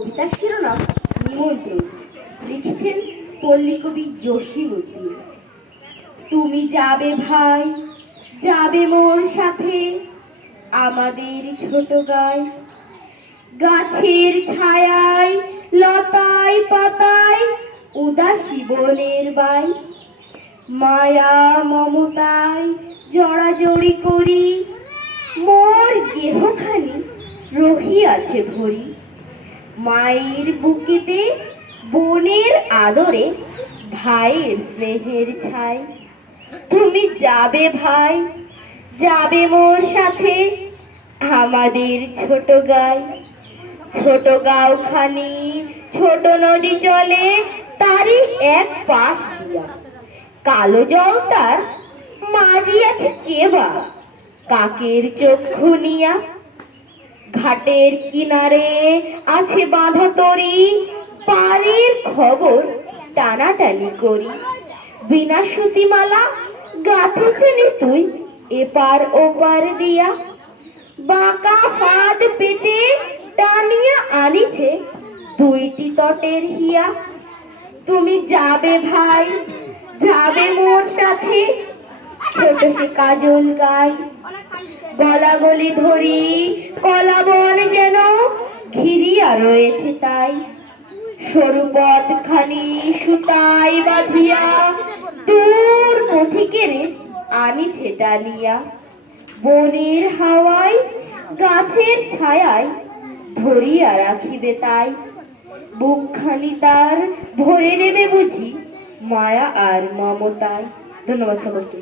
কবিতার শিরোনাম নিমন্ত্রণ। লিখেছেন পল্লী কবি জসীমউদ্দিন। তুমি যাবে ভাই, যাবে মোর সাথে আমাদের ছোট গায়, গাছের ছায়ায় লতায় পাতায় উদাসী বনের বাই, মায়া মমতায় জড়াজড়ি করি মোর গেহখানি রহিয়াছে ভরি। মায়ের বুকেতে বোনের আদরে ভাইয়ের স্নেহের ছাই। তুমি যাবে ভাই, যাবে মোর সাথে আমাদের ছোট গায়, ছোট গাঁওখানি ছোট নদী চলে তারই এক পাশ দিয়া, কালো জল তার মাঝি আছে কেবা কাকের চক্ষু নিয়া। ঘাটের কিনারে আছে বাঁধা তরি, পারের খবর টানাটানি করি। বিনা সুতিমালা গাঁথেছিলি তুই এপার ওপার দিয়া, বাঁকা ফাঁদ পেতে টানিয়া আনিছে দুইটি তটের হিয়া। তুমি যাবে ভাই, যাবে মোর সাথে ছোট সে কাজল গায়, গলা গলি ধরি কলা বন যেন ঘিরিয়া রয়েছে তাই। সরু পথখানি সুতায় বাঁধিয়া দূর পথিকেরে আনিছে টানিয়া। বনের হাওয়ায় গাছের ছায়ায় ধরিয়া রাখিবে তাই, বুকখানি তার ভরে দেবে বুঝি মায়া আর মমতায়। ধন্যবাদ সকলকে।